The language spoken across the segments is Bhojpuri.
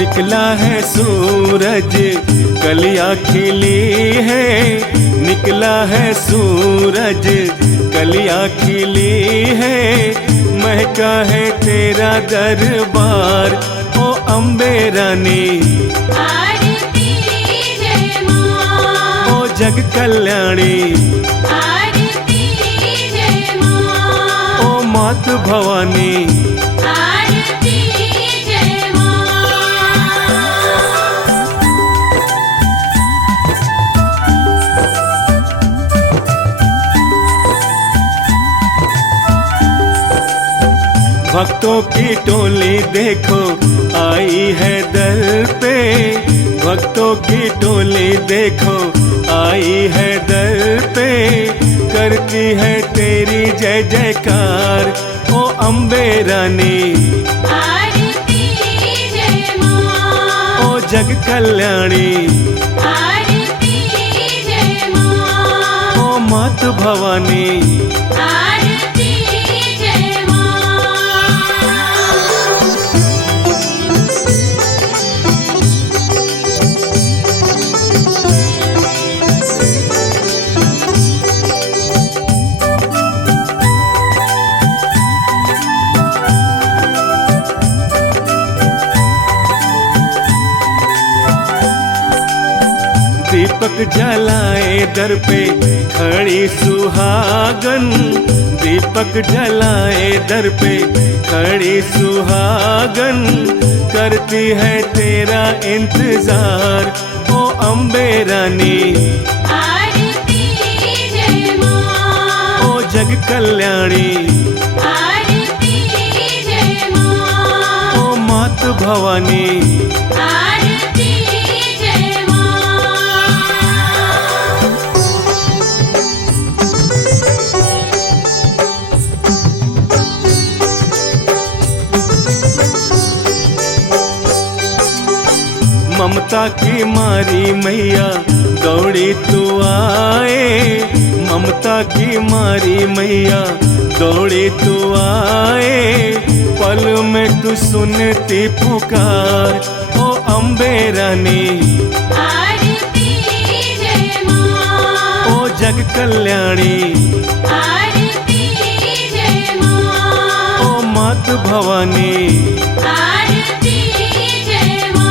निकला है सूरज कलियां खिली है, निकला है सूरज कलियां खिली है, महका है तेरा दरबार ओ अम्बे रानी। आरती जय मां, ओ जग कल्याणी, आरती जय मां, ओ मात भवानी। आरती जय मां। भक्तों की टोली देखो आई है दर पे, भक्तों की टोली देखो आई है दर पे, करती है तेरी जय जयकार ओ अम्बे रानी। आरती जय मां, ओ जग कल्याणी, आरती जय मां, ओ मात भवानी। आरती जय मां। दीपक जलाए दर पे खड़ी सुहागन, दीपक जलाए दर पे खड़ी सुहागन, करती है तेरा इंतजार ओ अम्बे रानी। आरती जय मां, ओ जग कल्याणी, आरती जय मां, ओ मात भवानी। आरती जय मां। ममता की मारी मैया दौड़ी तू आए, ममता की मारी मैया दौड़ी तू आए, पल में तू सुनती पुकार ओ अम्बे रानी। आरती जय मां, ओ जग कल्याणी, आरती जय मां, ओ मात भवानी। आरती जय मां।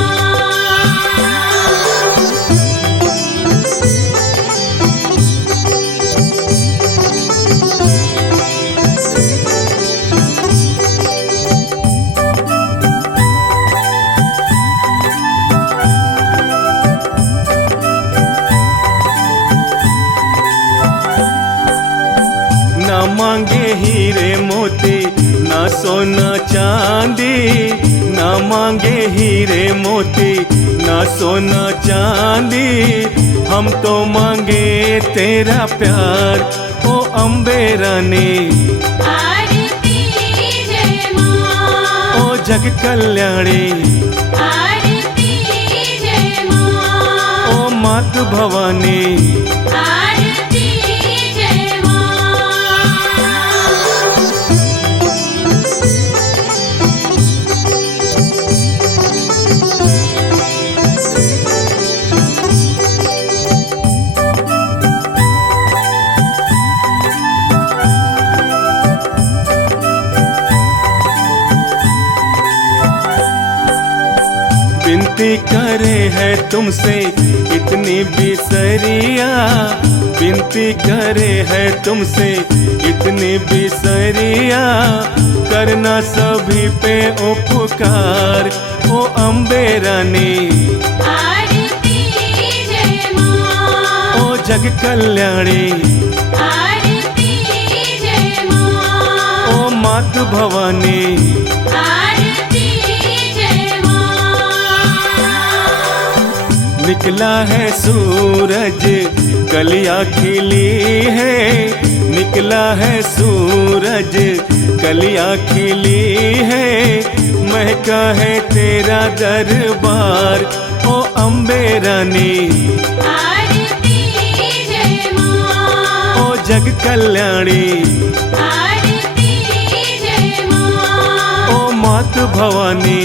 ना मांगे हीरे मोती ना सोना चांदी, ना मांगे हीरे मोती ना सोना चांदी, हम तो मांगे तेरा प्यार ओ अम्बे रानी। आरती जय मां, ओ जग कल्याणी, आरती जय मां, ओ मात भवानी। आरती जय मां। विनती करे है तुमसे इतनी बिसरिया, विनती करे है तुमसे इतनी बिसरिया, करना सभी पे उपकार ओ अम्बे रानी। आरती जय मां, ओ जग कल्याणी, आरती जय मां, ओ मात भवानी। आरती जय मां। निकला है सूरज कलियां खिली है, निकला है सूरज कलियां खिली है, महका है तेरा दरबार ओ अम्बे रानी। आरती जय मां, ओ जग कल्याणी, आरती जय मां, ओ मात भवानी।